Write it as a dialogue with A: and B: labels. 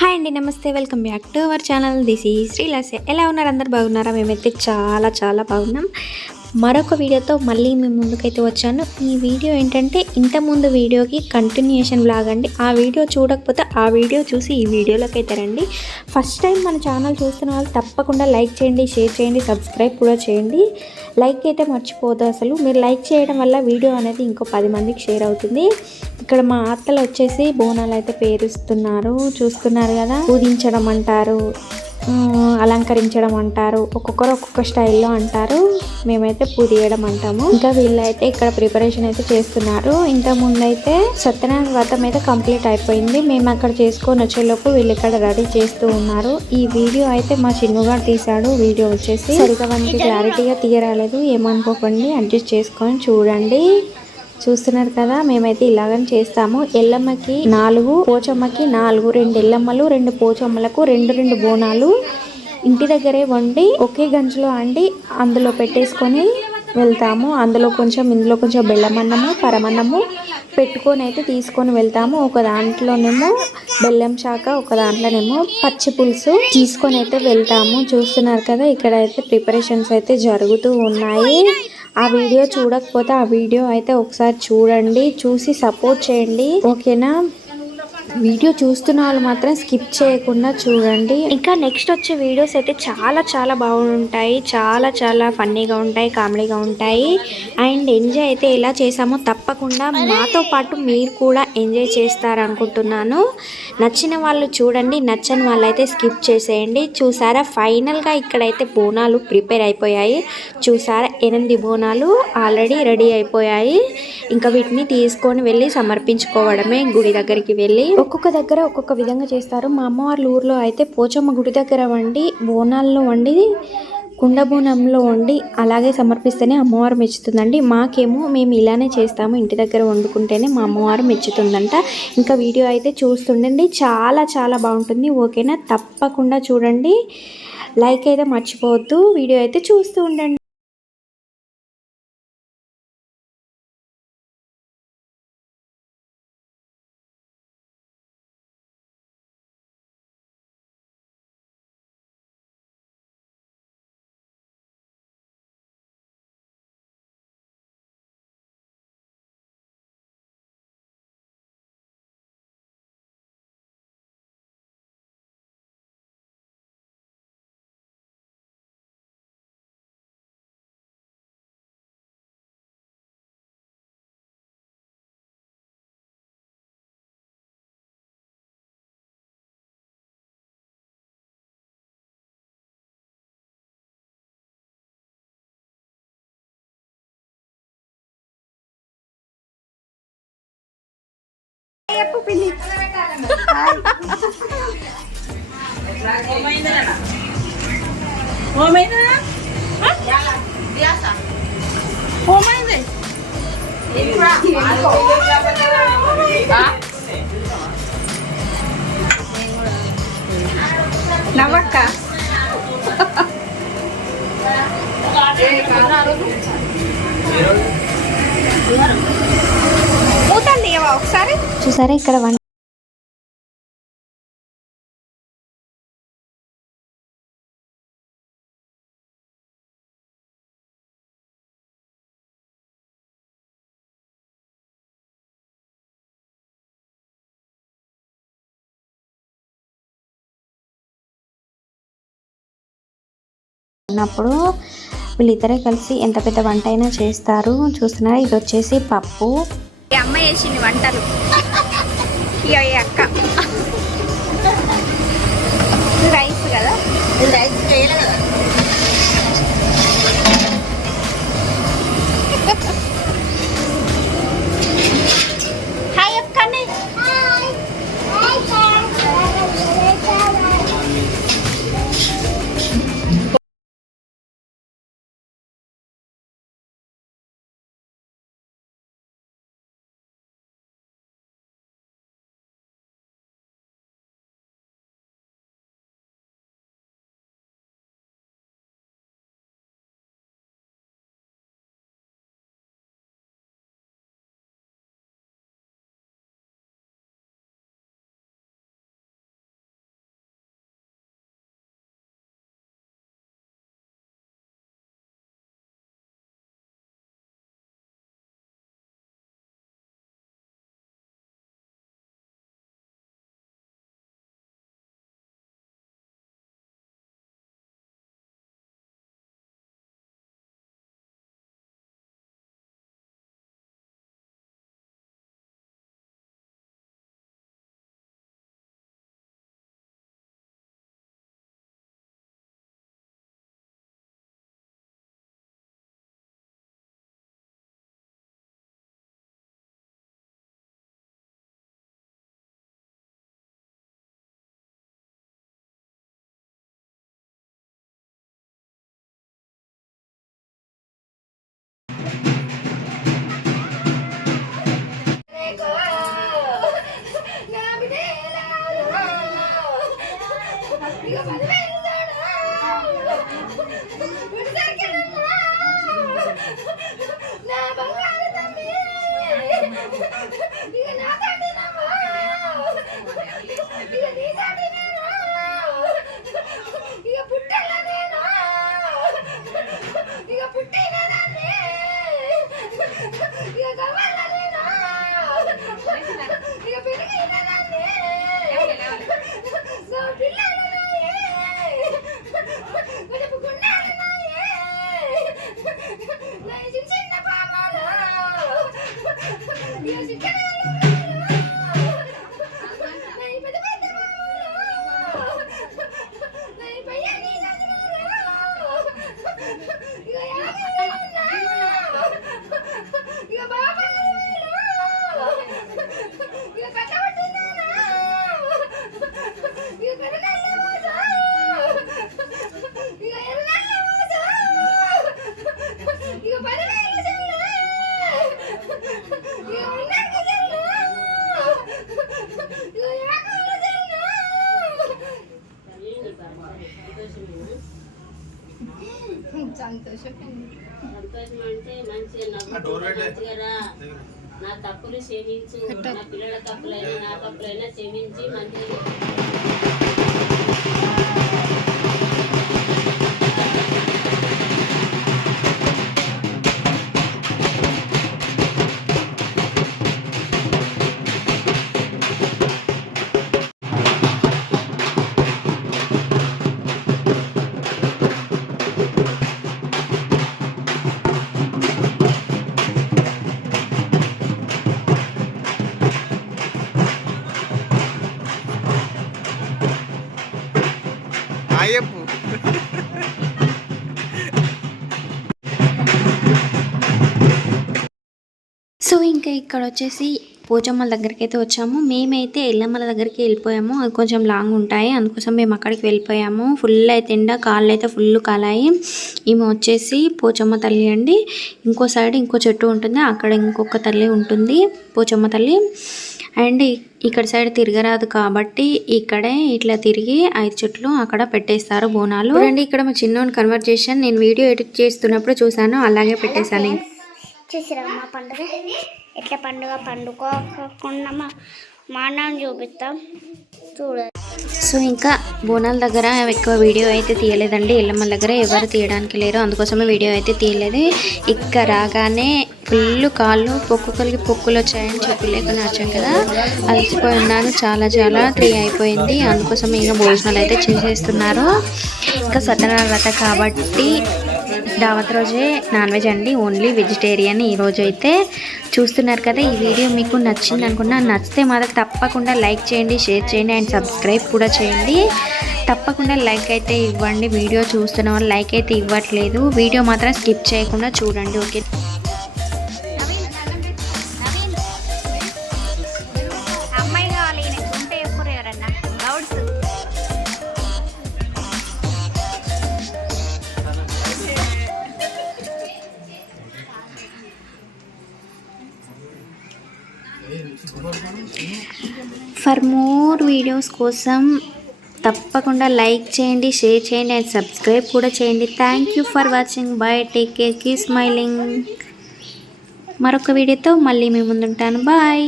A: Hi అండి నమస్తే. Welcome back to our channel. This is Srilasya. ఎలా ఉన్నారు అందరు? బాగున్నారా? మేమైతే చాలా చాలా బాగున్నాం. మరొక వీడియోతో మళ్ళీ మేము ముందుకైతే వచ్చాను. ఈ వీడియో ఏంటంటే ఇంతకుముందు వీడియోకి కంటిన్యూషన్ బ్లాగ్ అండి. ఆ వీడియో చూడకపోతే ఆ వీడియో చూసి ఈ వీడియోలోకి అయితే రండి. ఫస్ట్ టైం మన ఛానల్ చూస్తున్న వాళ్ళు తప్పకుండా లైక్ చేయండి షేర్ చేయండి సబ్స్క్రైబ్ కూడా చేయండి. లైక్ అయితే మర్చిపోదు అసలు. మీరు లైక్ చేయడం వల్ల వీడియో అనేది ఇంకో పది మందికి షేర్ అవుతుంది. ఇక్కడ మా అత్తలు వచ్చేసి బోనాలు అయితే పేరుస్తున్నారు. చూస్తున్నారు కదా? పూజించడం అంటారు. అలంకరించడం అంటారు. ఒక్కొక్కరు ఒక్కొక్క స్టైల్లో అంటారు. మేమైతే పూరియడం అంటాము. ఇంకా వీళ్ళైతే ఇక్కడ ప్రిపరేషన్ అయితే చేస్తున్నారు. ఇంత ముందైతే సత్యనారాయణ వ్రతం అయితే కంప్లీట్ అయిపోయింది. మేము అక్కడ చేసుకొని వచ్చేలోపు వీళ్ళు ఇక్కడ రెడీ చేస్తూ ఉన్నారు. ఈ వీడియో అయితే మా చిన్నుగా తీశాడు. వీడియో వచ్చేసి సరిగా మనకి క్లారిటీగా తీయరాలేదు. ఏమనుకోకండి అడ్జస్ట్ చేసుకొని చూడండి. చూస్తున్నారు కదా మేమైతే ఇలాగని చేస్తాము. ఎల్లమ్మకి నాలుగు పోచమ్మకి నాలుగు రెండు ఎల్లమ్మలు రెండు పోచమ్మలకు రెండు రెండు బోనాలు. ఇంటి దగ్గరే వండి ఒకే గంజులో అండి అందులో పెట్టేసుకొని వెళ్తాము. అందులో కొంచెం ఇందులో కొంచెం బెల్లమన్నము పరమన్నము పెట్టుకొని అయితే తీసుకొని వెళ్తాము. ఒక దాంట్లోనేమో బెల్లం శాఖ ఒక దాంట్లోనేమో పచ్చి పులుసు తీసుకొని అయితే వెళ్తాము. చూస్తున్నారు కదా ఇక్కడ అయితే ప్రిపరేషన్స్ అయితే జరుగుతూ ఉన్నాయి. ఆ వీడియో చూడకపోతే ఆ వీడియో అయితే ఒకసారి చూడండి. చూసి సపోర్ట్ చేయండి. ఓకేనా వీడియో చూస్తున్న వాళ్ళు మాత్రం స్కిప్ చేయకుండా చూడండి. ఇంకా నెక్స్ట్ వచ్చే వీడియోస్ అయితే చాలా చాలా బాగుంటాయి. చాలా చాలా ఫన్నీగా ఉంటాయి కామెడీగా ఉంటాయి. అండ్ ఎంజాయ్ అయితే ఎలా చేసామో తప్పకుండా మాతో పాటు మీరు కూడా ఎంజాయ్ చేస్తారనుకుంటున్నాను. నచ్చిన వాళ్ళు చూడండి నచ్చని వాళ్ళైతే స్కిప్ చేసేయండి. చూసారా? ఫైనల్గా ఇక్కడైతే బోనాలు ప్రిపేర్ అయిపోయాయి. చూసారా? ఎనిమిది బోనాలు ఆల్రెడీ రెడీ అయిపోయాయి. ఇంకా వీటిని తీసుకొని వెళ్ళి సమర్పించుకోవడమే గుడి దగ్గరికి వెళ్ళి ఒక్కొక్క దగ్గర ఒక్కొక్క విధంగా చేస్తారు. మా అమ్మ వాళ్ళ ఊర్లో అయితే పోచమ్మ గుడి దగ్గర వండి బోనాల్లో వండి కుండ బోనంలో వండి అలాగే సమర్పిస్తేనే అమ్మవారు మెచ్చుతుందండి. మాకేమో మేము ఇలానే చేస్తాము ఇంటి దగ్గర వండుకుంటేనే మా అమ్మవారు మెచ్చుతుందంట. ఇంకా వీడియో అయితే చూస్తుండండి. చాలా చాలా బాగుంటుంది. ఓకేనా? తప్పకుండా చూడండి. లైక్ అయితే మర్చిపోవద్దు. వీడియో అయితే చూస్తూ ఉండండి.
B: ఓమైందా ఓమైంది నవ్వక్క తీయవా ఒకసారి?
A: చూసారా ఇక్కడ వన్ ఉన్నప్పుడు వీళ్ళిద్దరే కలిసి ఎంత పెద్ద వంట అయినా చేస్తారు. చూస్తున్నారా? ఇది వచ్చేసి పప్పు.
B: అమ్మ వేసింది వంటలు. ఇక అక్క.
C: 你人。నా
D: తప్పులు క్షమించు. నా పిల్లల తప్పులైనా నా తప్పులైనా క్షమించి మంచిగా
A: సో ఇంకా ఇక్కడ వచ్చేసి పోచమ్మల దగ్గరికి అయితే వచ్చాము. మేమైతే ఎల్లమ్మల దగ్గరికి వెళ్ళిపోయాము. అది కొంచెం లాంగ్ ఉంటాయి. అందుకోసం మేము అక్కడికి వెళ్ళిపోయాము. ఫుల్ అయితే ఎండ కాళ్ళు అయితే ఫుల్ కాలాయి. ఈమె వచ్చేసి పోచమ్మ తల్లి అండి. ఇంకో సైడ్ ఇంకో చెట్టు ఉంటుంది. అక్కడ ఇంకొక తల్లి ఉంటుంది పోచమ్మ తల్లి. అండ్ ఇక్కడ సైడ్ తిరగరాదు కాబట్టి ఇక్కడే ఇట్లా తిరిగి ఐదు చెట్లు అక్కడ పెట్టేస్తారు బోనాలు. అండి ఇక్కడ మా చిన్న కన్వర్జేషన్ నేను వీడియో ఎడిట్ చేస్తున్నప్పుడు చూశాను. అలాగే పెట్టేశాను.
E: చూసిరా మా పండుగ? ఎట్లా పండుగ? పండుకోకుండా మా మా చూపిస్తాం. చూడాలి
A: సో ఇంకా బోనాల దగ్గర ఎక్కువ వీడియో అయితే తీయలేదండి. ఎల్లమ్మల దగ్గర ఎవరు తీయడానికి లేరు. అందుకోసమే వీడియో అయితే తీయలేదు. ఇక్కడ రాగానే ఫుల్ కాళ్ళు పొక్కులకి పొక్కులు వచ్చాయని చెప్పలేకుండా వచ్చాం కదా. అలసిపోయి ఉన్నాను చాలా చాలా త్రీ అయిపోయింది. అందుకోసం ఇంకా భోజనాలు అయితే చేసేస్తున్నారు. ఇంకా సత్యనారాయణ కాబట్టి దావత్ రోజే నాన్ వెజ్ అండి ఓన్లీ వెజిటేరియన్. ఈరోజు అయితే చూస్తున్నారు కదా ఈ వీడియో మీకు నచ్చింది అనుకున్నా నచ్చితే మాత్రం తప్పకుండా లైక్ చేయండి షేర్ చేయండి అండ్ సబ్స్క్రైబ్ కూడా చేయండి. తప్పకుండా లైక్ అయితే ఇవ్వండి వీడియో చూస్తున్న వాళ్ళు లైక్ అయితే ఇవ్వట్లేదు. వీడియో మాత్రం స్కిప్ చేయకుండా చూడండి ఓకే? ఫర్ మోర్ వీడియోస్ కోసం తప్పకుండా లైక్ చేయండి షేర్ చేయండి అండ్ సబ్స్క్రైబ్ కూడా చేయండి. Thank you for watching bye take care keep smiling మరొక వీడియోతో మళ్ళీ మేము ముందుంటాను. బాయ్